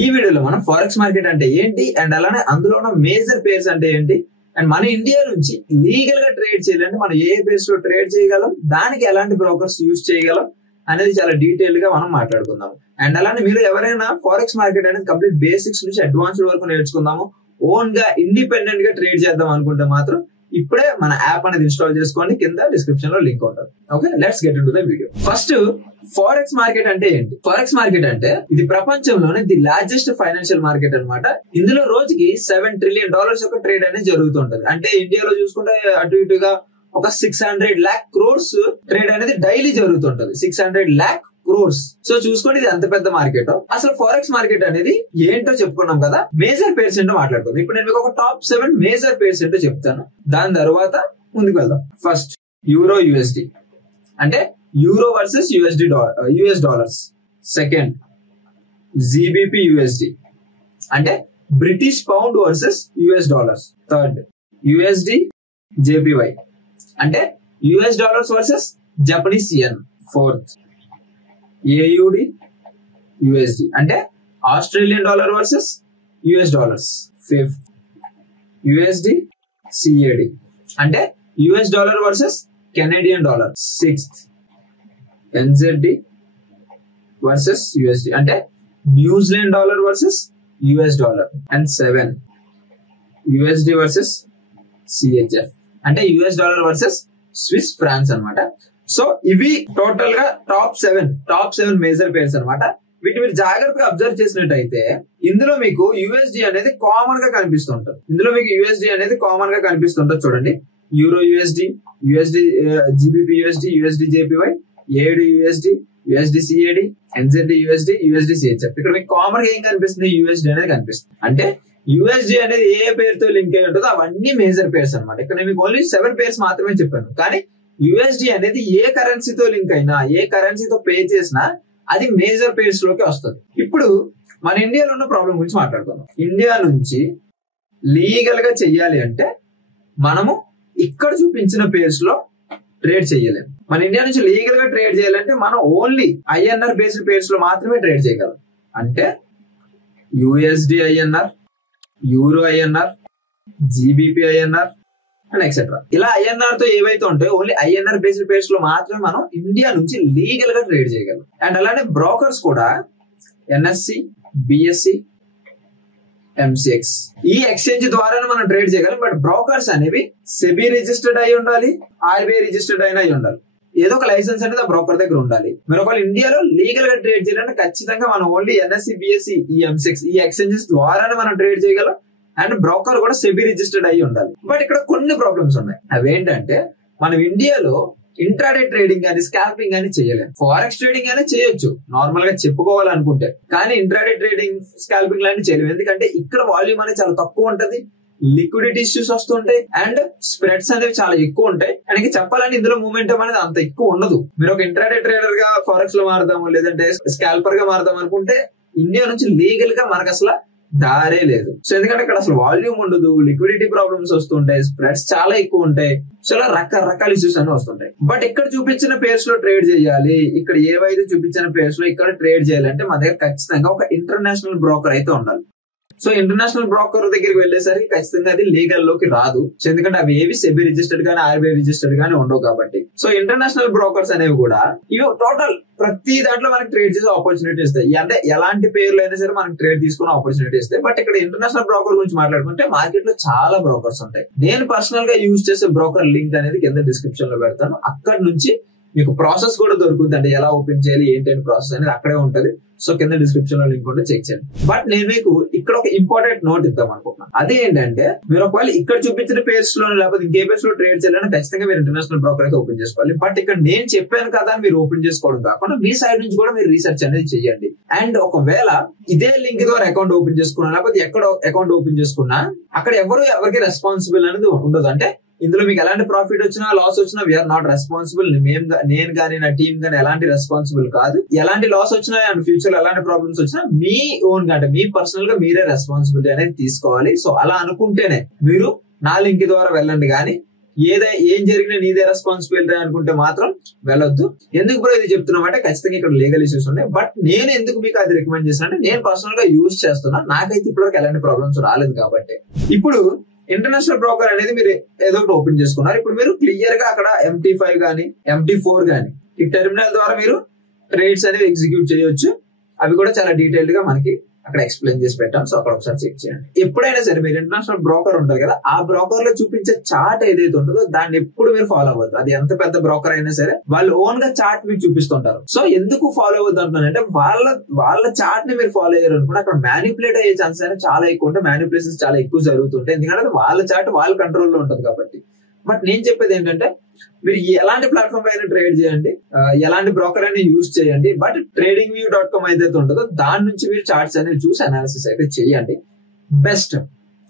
ఈ వీడియోలో మనం ఫారెక్స్ మార్కెట్ అంటే ఏంటి అండ్ అలానే అందులో ఉన్న మేజర్ పేర్స్ అంటే ఏంటి అండ్ మన ఇండియా నుంచి లీగల్ గా ట్రేడ్ చేయాలంటే మనం ఏ పేర్స్ లో ట్రేడ్ చేయగలం, దానికి ఎలాంటి బ్రోకర్స్ యూజ్ చేయగలం అనేది చాలా డీటెయిల్ గా మనం మాట్లాడుకుందాం. అండ్ అలానే మీరు ఎవరైనా ఫారెక్స్ మార్కెట్ అనేది కంప్లీట్ బేసిక్స్ నుంచి అడ్వాన్స్డ్ వరకు నేర్చుకుందాము, ఓన్ గా ఇండిపెండెంట్ గా ట్రేడ్ చేద్దాం అనుకుంటే మాత్రం ఇప్పుడే మన యాప్ అనేది ఇన్స్టాల్ చేసుకోండి. కింద డిస్క్రిప్షన్ లో లింక్ ఉంటుంది. Okay, let's get into the video. First forex market అంటే ఏంటి? ఫారెక్స్ మార్కెట్ అంటే ఇది ప్రపంచంలోనే ది లార్జెస్ట్ ఫైనాన్షియల్ మార్కెట్ అన్నమాట. ఇందులో రోజుకి $7 trillion యొక్క ట్రేడ్ అనేది జరుగుతుంటది. అంటే ఇండియాలో చూసుకుంటే అటు ఇటుగా ఒక 600 lakh crores ట్రేడ్ అనేది డైలీ జరుగుతుంటది. 600 lakh crores. సో చూసుకోండి ఇది ఎంత పెద్ద మార్కెట్. అసలు ఫారెక్స్ మార్కెట్ అనేది ఏంటో చెప్పుకున్నాం కదా, మేజర్ పేర్స్ ఏంటో మాట్లాడుకుందాం. ఇప్పుడు నేను మీకు ఒక టాప్ 7 మేజర్ పేర్స్ ఏంటో చెప్తాను, దాని తర్వాత ముందుకు వెళ్దాం. ఫస్ట్ యూరో యూఎస్డి అంటే euro versus US dollars. Second GBP USD అంటే British pound versus US dollars. Third USD JPY అంటే US dollars versus Japanese yen. Fourth AUD USD అంటే Australian dollar versus US dollars. Fifth USD CAD అంటే US dollar versus Canadian dollar. Sixth NZD versus USD అంటే New Zealand dollar versus US dollar. And 7 USD versus CHF అంటే US dollar versus Swiss francs అన్నమాట. So ఇవి total గా top seven major pairs అన్నమాట. వీటిని మీరు జాగ్రత్తగా అబ్జర్వ్ చేసినట్టయితే ఇందులో మీకు యుఎస్డి అనేది కామన్ గా కనిపిస్తుంటది. చూడండి, euro USD, USD GBP USD, USD JPY, ఏడు USD, USD CAD, NZD USD, USD CHF. ఇక్కడ మీకు కామన్ గా ఏం కనిపిస్తుంది? యుఎస్డి అనేది కనిపిస్తుంది. అంటే యుఎస్డి అనేది ఏ పేరుతో లింక్ అయి ఉంటుందో అవన్నీ మేజర్ పేర్స్ అనమాట. ఇక్కడ నేను మీకు ఓన్లీ 7 పేర్స్ మాత్రమే చెప్పాను, కానీ యుఎస్డి అనేది ఏ కరెన్సీతో లింక్ అయినా, ఏ కరెన్సీతో పే చేసినా అది మేజర్ పేర్స్ లోకి వస్తుంది. ఇప్పుడు మన ఇండియాలో ఉన్న ప్రాబ్లం గురించి మాట్లాడుకుందాం. ఇండియా నుంచి లీగల్ గా చెయ్యాలి అంటే మనము ఇక్కడ చూపించిన పేర్స్ లో ట్రేడ్ చేయలేము. మన ఇండియా నుంచి లీగల్ గా ట్రేడ్ చేయాలంటే మనం ఓన్లీ ఐఎన్ఆర్ బేస్డ్ పేర్స్ లో మాత్రమే ట్రేడ్ చేయగలం. అంటే USD INR, euro INR, GBP INR and etcetera. ఇలా ఐఎన్ఆర్ తో ఏవైతే ఉంటాయో ఓన్లీ ఐఎన్ఆర్ బేస్డ్ పేర్స్ లో మాత్రమే మనం ఇండియా నుంచి లీగల్ గా ట్రేడ్ చేయగలం. అండ్ అలానే బ్రోకర్స్ కూడా ఎన్ఎస్సి, బిఎస్సి, ఎంసిఎక్స్ ఈ ఎక్స్చేంజ్ ద్వారానే మనం ట్రేడ్ చేయగలం. బట్ బ్రోకర్స్ అనేవి సెబీ రిజిస్టర్డ్ అయి ఉండాలి, ఆర్బీఐ రిజిస్టర్డ్ అయినా అయి ఉండాలి. ఏదో ఒక లైసెన్స్ అనేది ఆ బ్రోకర్ దగ్గర ఉండాలి. మీరు ఒకవేళ ఇండియాలో లీగల్ గా ట్రేడ్ చేయాలంటే ఖచ్చితంగా మనం ఓన్లీ ఎన్ఎస్సి, బిఎస్సి, ఈ ఎంసిఎక్స్ ఈ ఎక్స్చేంజెస్ ద్వారానే మనం ట్రేడ్ చేయగలం. అండ్ బ్రోకర్ కూడా సెబీ రిజిస్టర్డ్ అయి ఉండాలి. బట్ ఇక్కడ కొన్ని ప్రాబ్లమ్స్ ఉన్నాయి. అవేంటంటే మనం ఇండియాలో ఇంట్రాడే ట్రేడింగ్ కానీ స్కాల్పింగ్ కానీ చేయలేము. ఫారెక్స్ ట్రేడింగ్ అనేది చేయొచ్చు నార్మల్ గా చెప్పుకోవాలనుకుంటే, కానీ ఇంట్రాడే ట్రేడింగ్ స్కాల్పింగ్ లాంటి చేయలేము. ఎందుకంటే ఇక్కడ వాల్యూమ్ అనేది చాలా తక్కువ ఉంటది, లిక్విడిటీ ఇష్యూస్ వస్తుంటాయి అండ్ స్ప్రెడ్స్ అనేవి చాలా ఎక్కువ ఉంటాయి. అండ్ చెప్పాలంటే ఇందులో మూమెంటం అనేది అంత ఎక్కువ ఉండదు. మీరు ఒక ఇంట్రాడే ట్రేడర్ గా ఫారెక్స్ లో మారుదాము లేదంటే స్కాల్పర్ గా మారుదాం అనుకుంటే ఇండియా నుంచి లీగల్ గా మనకు అసలు దారే లేదు. సో ఎందుకంటే ఇక్కడ అసలు వాల్యూమ్ ఉండదు, లిక్విడిటీ ప్రాబ్లమ్స్ వస్తుంటాయి, స్ప్రెడ్స్ చాలా ఎక్కువ ఉంటాయి, చాలా రకరకాల ఇష్యూస్ అన్ని వస్తుంటాయి. బట్ ఇక్కడ చూపించిన పేర్స్ లో ట్రేడ్ చేయాలి, ఇక్కడ ఏవైతే చూపించిన పేర్స్ లో ఇక్కడ ట్రేడ్ చేయాలంటే మన దగ్గర ఖచ్చితంగా ఒక ఇంటర్నేషనల్ బ్రోకర్ అయితే ఉండాలి. సో ఇంటర్నేషనల్ బ్రోకర్ దగ్గరికి వెళ్ళేసరికి ఖచ్చితంగా అది లీగల్ లోకి రాదు. సో ఎందుకంటే అవి ఏవి సెబీ రిజిస్టర్డ్ గానీ ఆర్బీఐ రిజిస్టర్డ్ గానీ ఉండవు కాబట్టి. సో ఇంటర్నేషనల్ బ్రోకర్స్ అనేవి కూడా ఇవి టోటల్ ప్రతి దాంట్లో మనకి ట్రేడ్ చేసే ఆపర్చునిటీ ఇస్తాయి. అంటే ఎలాంటి పేర్లు అయినా సరే మనకి ట్రేడ్ తీసుకునే ఆపర్చునిటీ ఇస్తాయి. బట్ ఇక్కడ ఇంటర్నేషనల్ బ్రోకర్ గురించి మాట్లాడుకుంటే మార్కెట్ లో చాలా బ్రోకర్స్ ఉంటాయి. నేను పర్సనల్ గా యూజ్ చేసే బ్రోకర్ లింక్ అనేది కింద డిస్క్రిప్షన్ లో పెడతాను. అక్కడ నుంచి మీకు ప్రాసెస్ కూడా దొరుకుతుంది. అంటే ఎలా ఓపెన్ చేయాలి ఏంటంటే ప్రాసెస్ అనేది అక్కడే ఉంటది. సో కింద డిస్క్రిప్షన్ లో లింక్ ఉంటే చెక్ చేయండి. బట్ నేను మీకు ఇక్కడ ఒక ఇంపార్టెంట్ నోట్ ఇద్దాం అనుకుంటున్నాను. అదే ఏంటంటే మీరు ఒకవేళ ఇక్కడ చూపించిన పేర్స్ లో లేకపోతే ఇంకే పేర్స్ లో ట్రేడ్ చేయాలంటే ఖచ్చితంగా మీరు ఇంటర్నేషనల్ బ్రోకర్ అయితే ఓపెన్ చేసుకోవాలి. బట్ ఇక్కడ నేను చెప్పాను కదా అని మీరు ఓపెన్ చేసుకోవడం కాకుండా మీ సైడ్ నుంచి కూడా మీరు రీసెర్చ్ అనేది చేయండి. అండ్ ఒకవేళ ఇదే లింక్ ద్వారా అకౌంట్ ఓపెన్ చేసుకున్నా లేకపోతే ఎక్కడ అకౌంట్ ఓపెన్ చేసుకున్నా అక్కడ ఎవరికి రెస్పాన్సిబుల్ అనేది ఉండదు. అంటే ఇందులో మీకు ఎలాంటి ప్రాఫిట్ వచ్చినా లాస్ వచ్చినా వీఆర్ నాట్ రెస్పాన్సిబుల్. నేను కానీ నా టీం కానీ ఎలాంటి రెస్పాన్సిబుల్ కాదు. ఎలాంటి లాస్ వచ్చినా అండ్ ఫ్యూచర్ లో ఎలాంటి ప్రాబ్లమ్స్ వచ్చినా మీ ఓన్ గా అంటే మీ పర్సనల్ గా మీరే రెస్పాన్సిబిలిటీ అనేది తీసుకోవాలి. సో అలా అనుకుంటేనే మీరు నా లింక్ ద్వారా వెళ్ళండి. కానీ ఏం జరిగినా నీదే రెస్పాన్సిబిలిటీ అనుకుంటే మాత్రం వెళ్ళొద్దు. ఎందుకు బ్రో ఇది చెప్తున్నాం అంటే ఖచ్చితంగా ఇక్కడ లీగల్ ఇష్యూస్ ఉన్నాయి. బట్ నేను ఎందుకు మీకు అది రికమెండ్ చేసిన అంటే నేను పర్సనల్ గా యూజ్ చేస్తున్నా, నాకైతే ఇప్పటివరకు ఎలాంటి ప్రాబ్లమ్స్ రాలేదు కాబట్టి. ఇప్పుడు ఇంటర్నేషనల్ బ్రోకర్ అనేది మీరు ఏదో ఒకటి ఓపెన్ చేసుకున్నారు. ఇప్పుడు మీరు క్లియర్ గా అక్కడ MT5 గానీ MT4 గానీ ఈ టెర్మినల్ ద్వారా మీరు ట్రేడ్స్ అనేవి ఎగ్జిక్యూట్ చేయొచ్చు. అవి కూడా చాలా డీటెయిల్డ్ గా మనకి అక్కడ ఎక్స్ప్లెయిన్ చేసి పెట్టాం. సో అక్కడ ఒకసారి చెక్ చేయండి. ఎప్పుడైనా సరే మీరు ఇంటర్నేషనల్ బ్రోకర్ ఉంటారు కదా, ఆ బ్రోకర్ లో చూపించే చార్ట్ ఏదైతే ఉంటుందో దాన్ని ఎప్పుడు మీరు ఫాలో అవ్వద్దు. అది ఎంత పెద్ద బ్రోకర్ అయినా సరే వాళ్ళు ఓన్ గా చార్ట్ మీకు చూపిస్తుంటారు. సో ఎందుకు ఫాలో అవ్వద్దు అంటున్నానంటే వాళ్ళ చార్ట్ ని మీరు ఫాలో అయ్యారు అనుకుంటే అక్కడ మ్యానిపులేట్ అయ్యే ఛాన్స్ అనేది చాలా ఎక్కువ ఉంటాయి. మ్యానిపులేషన్స్ చాలా ఎక్కువ జరుగుతుంటాయి. ఎందుకంటే వాళ్ళ చార్ట్ వాళ్ళ కంట్రోల్లో ఉంటుంది కాబట్టి. బట్ నేను చెప్పేది ఏంటంటే మీరు ఎలాంటి ప్లాట్ఫామ్ లో అయినా ట్రేడ్ చేయండి, ఎలాంటి బ్రోకర్ అయినా యూజ్ చేయండి. బట్ tradingview.com ఏదైతే ఉంటుందో దాని నుంచి మీరు చార్ట్స్ అనేవి చూసి అనాలిసిస్ అయితే చేయండి బెస్ట్.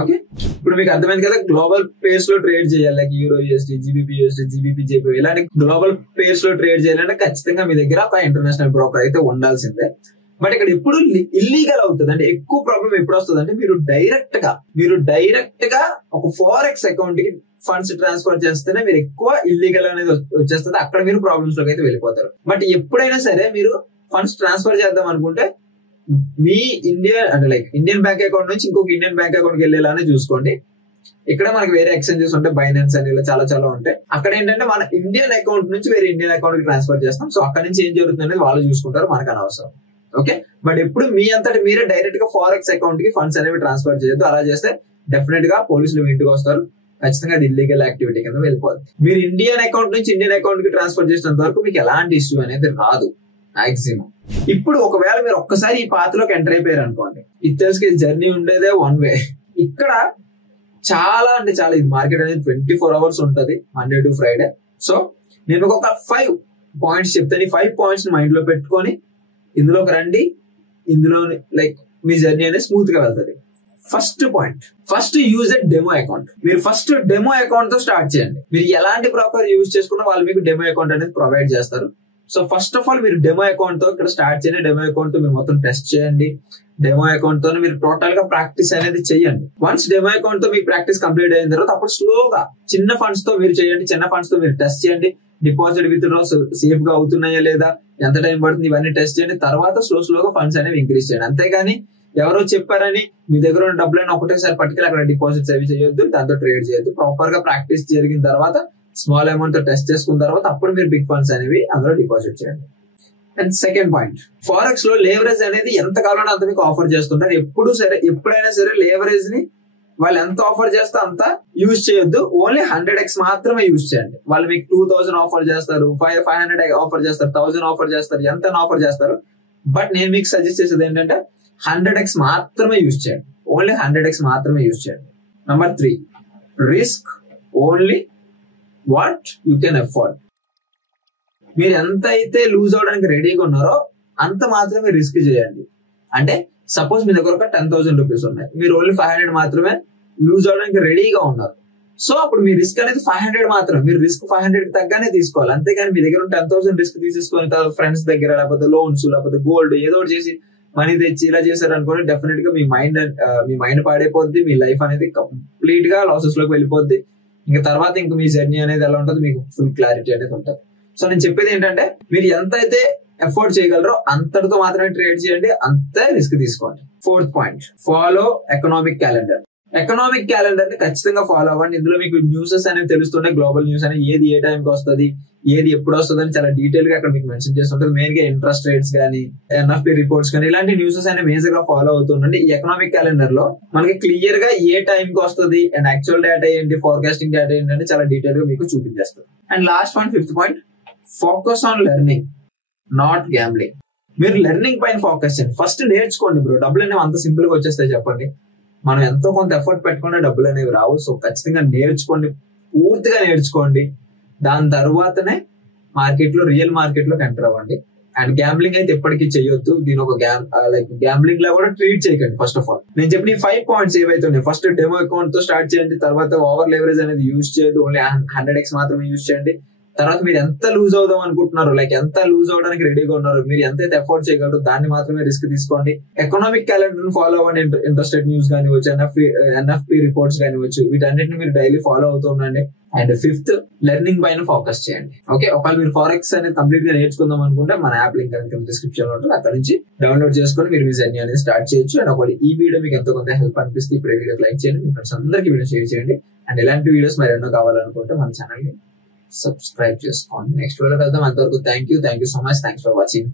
ఓకే, ఇప్పుడు మీకు అర్థమైంది కదా. గ్లోబల్ పేర్స్ లో ట్రేడ్ చేయాలి, లైక్ EURUSD, GBP/USD, GBP/JPY ఇలాంటి గ్లోబల్ పేర్స్ లో ట్రేడ్ చేయాలంటే ఖచ్చితంగా మీ దగ్గర ఒక ఇంటర్నేషనల్ బ్రోకర్ అయితే ఉండాల్సిందే. బట్ ఇక్కడ ఎప్పుడు ఇల్లీగల్ అవుతుంది అంటే ఎక్కువ ప్రాబ్లం ఎప్పుడు వస్తుంది అంటే మీరు డైరెక్ట్ గా ఒక ఫారెక్స్ అకౌంట్ కి ఫండ్స్ ట్రాన్స్ఫర్ చేస్తేనే మీరు ఎక్కువ ఇల్లీగల్ అనేది వచ్చేస్తుంది. అక్కడ మీరు ప్రాబ్లమ్స్ లోకి అయితే వెళ్ళిపోతారు. బట్ ఎప్పుడైనా సరే మీరు ఫండ్స్ ట్రాన్స్ఫర్ చేద్దాం అనుకుంటే మీ ఇండియన్ బ్యాంక్ అకౌంట్ నుంచి ఇంకొక ఇండియన్ బ్యాంక్ అకౌంట్ కి వెళ్ళేలానే చూసుకోండి. ఇక్కడ మనకి వేరే ఎక్స్చేంజెస్ ఉంటాయి, బైనాన్స్ అని ఇలా చాలా ఉంటాయి. అక్కడ ఏంటంటే మన ఇండియన్ అకౌంట్ నుంచి వేరే ఇండియన్ అకౌంట్ కి ట్రాన్స్ఫర్ చేస్తాం. సో అక్కడ నుంచి ఏం జరుగుతుంది అనేది వాళ్ళు చూసుకుంటారు, మనకు అనవసరం. ఓకే, బట్ ఎప్పుడు మీ అంతటి మీరే డైరెక్ట్ గా ఫారెక్స్ అకౌంట్ కి ఫండ్స్ అనేవి ట్రాన్స్ఫర్ చేయొద్దు. అలా చేస్తే డెఫినెట్ గా పోలీసులు మీ ఇంటికి వస్తారు. ఖచ్చితంగా అది ఇల్లీగల్ యాక్టివిటీ కింద వెళ్ళిపోతుంది. మీరు ఇండియన్ అకౌంట్ నుంచి ఇండియన్ అకౌంట్ కి ట్రాన్స్ఫర్ చేసినంత వరకు మీకు ఎలాంటి ఇష్యూ అనేది రాదు మాక్సిమం. ఇప్పుడు ఒకవేళ మీరు ఒక్కసారి ఈ పాత్రలోకి ఎంటర్ అయిపోయారు అనుకోండి, ఇది తెలుసుకి జర్నీ ఉండేదే వన్ వే. ఇక్కడ చాలా అంటే చాలా ఇది మార్కెట్ అనేది 24 hours ఉంటుంది, మండే టు ఫ్రైడే. సో నేను ఒక 5 points చెప్తాను. ఈ 5 points మైండ్ లో పెట్టుకొని ఇందులోకి రండి. ఇందులో లైక్ మీ జర్నీ అనేది స్మూత్ గా వెళ్తుంది. First point, first use a demo account. మీరు ఫస్ట్ డెమో అకౌంట్ తో స్టార్ట్ చేయండి. మీరు ఎలాంటి బ్రోకర్ యూజ్ చేసుకున్నా వాళ్ళు మీకు డెమో అకౌంట్ అనేది ప్రొవైడ్ చేస్తారు. సో ఫస్ట్ ఆఫ్ ఆల్ మీరు డెమో అకౌంట్ తో ఇక్కడ స్టార్ట్ చేయండి. డెమో అకౌంట్ తో మీరు మొత్తం టెస్ట్ చేయండి. డెమో అకౌంట్ తో మీరు టోటల్ గా ప్రాక్టీస్ అనేది చేయండి. వన్స్ డెమో అకౌంట్ తో మీ ప్రాక్టీస్ కంప్లీట్ అయిన తర్వాత అప్పుడు స్లోగా చిన్న ఫండ్స్ తో మీరు చేయండి. చిన్న ఫండ్స్ తో మీరు టెస్ట్ చేయండి. డిపాజిట్ విత్ డ్రా సేఫ్ గా అవుతున్నాయా లేదా, ఎంత టైం పడుతుంది, ఇవన్నీ టెస్ట్ చేయండి. తర్వాత స్లోగా ఫండ్స్ అనేవి ఇంక్రీజ్ చేయండి. అంతేగాని ఎవరో చెప్పారని మీ దగ్గర ఉన్న డబ్బులను ఒకటేసారి పట్టుకెళ్ళి అక్కడ డిపాజిట్స్ అవి చేయొద్దు, దాంతో ట్రేడ్ చేయొద్దు. ప్రాపర్ గా ప్రాక్టీస్ జరిగిన తర్వాత స్మాల్ అమౌంట్ తో టెస్ట్ చేసుకున్న తర్వాత అప్పుడు మీరు బిగ్ ఫండ్స్ అనేవి అందులో డిపాజిట్ చేయండి. అండ్ సెకండ్ పాయింట్, ఫారెక్స్ లో లేవరేజ్ అనేది ఎంత కావాలంటే అంత మీకు ఆఫర్ చేస్తుంటారు. ఎప్పుడైనా సరే లేవరేజ్ ని వాళ్ళు ఎంత ఆఫర్ చేస్తే అంత యూజ్ చేయొద్దు. ఓన్లీ 100x మాత్రమే యూజ్ చేయండి. వాళ్ళు మీకు 2000 ఆఫర్ చేస్తారు, 500 ఆఫర్ చేస్తారు, 1000 ఆఫర్ చేస్తారు, ఎంత ఆఫర్ చేస్తారు. బట్ నేను మీకు సజెస్ట్ చేసేది ఏంటంటే 100x మాత్రమే యూజ్ చేయండి. ఓన్లీ 100x మాత్రమే యూజ్ చేయండి. Number 3, risk only what you can afford. మీరు ఎంత అయితే లూజ్ అవడానికి రెడీగా ఉన్నారో అంత మాత్రమే రిస్క్ చేయండి. అంటే సపోజ్ మీ దగ్గర ఒక 10,000 రూపీస్ ఉన్నాయి, మీరు ఓన్లీ 500 మాత్రమే లూజ్ అవడానికి రెడీగా ఉన్నారు. సో అప్పుడు మీ రిస్క్ అనేది 500 మాత్రమే. మీరు రిస్క్ 500 కి తగ్గానే తీసుకోవాలి. అంతేగాని మీ దగ్గర 10,000 రిస్క్ తీసేసుకొని ఫ్రెండ్స్ దగ్గర లేకపోతే లోన్స్ లేకపోతే గోల్డ్ ఏదో ఒకటి చేసి మనీ తెచ్చి ఇలా చేశారు అనుకోండి, డెఫినెట్ గా మీ మైండ్ పాడైపోద్ది. మీ లైఫ్ అనేది కంప్లీట్ గా లాసెస్ లోకి వెళ్ళిపోద్ది. ఇంకా తర్వాత ఇంకా మీ జర్నీ అనేది ఎలా ఉంటుంది మీకు ఫుల్ క్లారిటీ అనేది ఉంటుంది. సో నేను చెప్పేది ఏంటంటే మీరు ఎంత అయితే ఎఫోర్డ్ చేయగలరో అంతటితో మాత్రమే ట్రేడ్ చేయండి, అంతే రిస్క్ తీసుకోండి. 4th point, follow economic calendar. Economic calendar ని ఖచ్చితంగా ఫాలో అవ్వండి. ఇందులో మీకు న్యూసెస్ అనేవి తెలుస్తుంటాయి. గ్లోబల్ న్యూస్ అనేది ఏది ఏ టైంకి వస్తుంది, ఏది ఎప్పుడు వస్తుంది అని చాలా డీటెయిల్ గా అక్కడ మీకు మెన్షన్ చేస్తుంటుంది. మెయిన్ గా ఇంట్రెస్ట్ రేట్స్ కానీ NFP రిపోర్ట్స్ కానీ ఇలాంటి న్యూసెస్ అనేవి మేజర్ గా ఫాలో అవుతుండండి. ఈ ఎకనామిక్ క్యాలెండర్ లో మనకి క్లియర్ గా ఏ టైం కి వస్తుంది అండ్ యాక్చువల్ డేటా ఏంటి, ఫోర్కాస్టింగ్ డేటా ఏంటంటే చాలా డీటెయిల్ గా మీకు చూపించేస్తుంది. And last point, 5th point, focus on learning not gambling. మీరు లెర్నింగ్ పైన ఫోకస్ చేయండి. ఫస్ట్ నేర్చుకోండి బ్రో. డబ్బులు అనేవి అంత సింపుల్ గా వచ్చేస్తాయి చెప్పండి. మనం ఎంతో కొంత ఎఫర్ట్ పెట్టుకుంటే డబ్బులు అనేవి రావు. సో ఖచ్చితంగా నేర్చుకోండి, పూర్తిగా నేర్చుకోండి. దాని తర్వాతనే రియల్ మార్కెట్ లోకి ఎంటర్ అవ్వండి. అండ్ గ్యాంబ్లింగ్ అయితే ఎప్పటికీ చేయొద్దు. దీని ఒక గ్యాంబ్లింగ్ లా కూడా ట్రీట్ చేయకండి. ఫస్ట్ ఆఫ్ ఆల్ నేను చెప్పిన 5 పాయింట్స్ ఏవైతే ఉన్నాయి, ఫస్ట్ డెమో అకౌంట్ తో స్టార్ట్ చేయండి. తర్వాత ఓవర్ లెవరేజ్ అనేది యూజ్ చేయదు, ఓన్లీ 100x మాత్రమే యూజ్ చేయండి. తర్వాత మీరు ఎంత లూజ్ అవుదాం అనుకుంటున్నారు, లైక్ ఎంత లూజ్ అవడానికి రెడీగా ఉన్నారు, మీరు ఎంతైతే ఎఫోర్డ్ చేయగలరు దాన్ని మాత్రమే రిస్క్ తీసుకోండి. ఎకనామిక్ క్యాలెండర్ ఫాలో అవ్వండి. ఇంట్రెస్టెడ్ న్యూస్ కానివచ్చు, ఎన్ఎఫ్పి రిపోర్ట్స్ కానివచ్చు, వీటన్నిటిని మీరు డైలీ ఫాలో అవుతూ ఉండండి. అండ్ ఫిఫ్త్, లెర్నింగ్ పైన ఫోకస్ చేయండి. ఓకే, ఒకవేళ మీరు ఫారెక్స్ అనేది కంప్లీట్ గా నేర్చుకుందాం అనుకుంటే మన యాప్ లింక్ డిస్క్రిప్షన్ లో ఉంటుంది, అక్కడ నుంచి డౌన్లోడ్ చేసుకొని మీరు మీ జర్నీ అనేది స్టార్ట్ చేయొచ్చు. అండ్ ఒకవేళ ఈ వీడియో మీకు ఎంతో కొంత హెల్ప్ అనిపిస్తే ఇప్పుడు వీడియోకి లైక్ చేయండి, మీ ఫ్రెండ్స్ అందరికీ వీడియో షేర్ చేయండి. అండ్ ఇలాంటి వీడియోస్ మరి ఎన్నో కావాలనుకుంటే మన ఛానల్ ని సబ్స్క్రైబ్ చేసుకోండి. నెక్స్ట్ వీడియోలో కలుద్దాం. అంతవరకు thank you so much. Thanks for watching.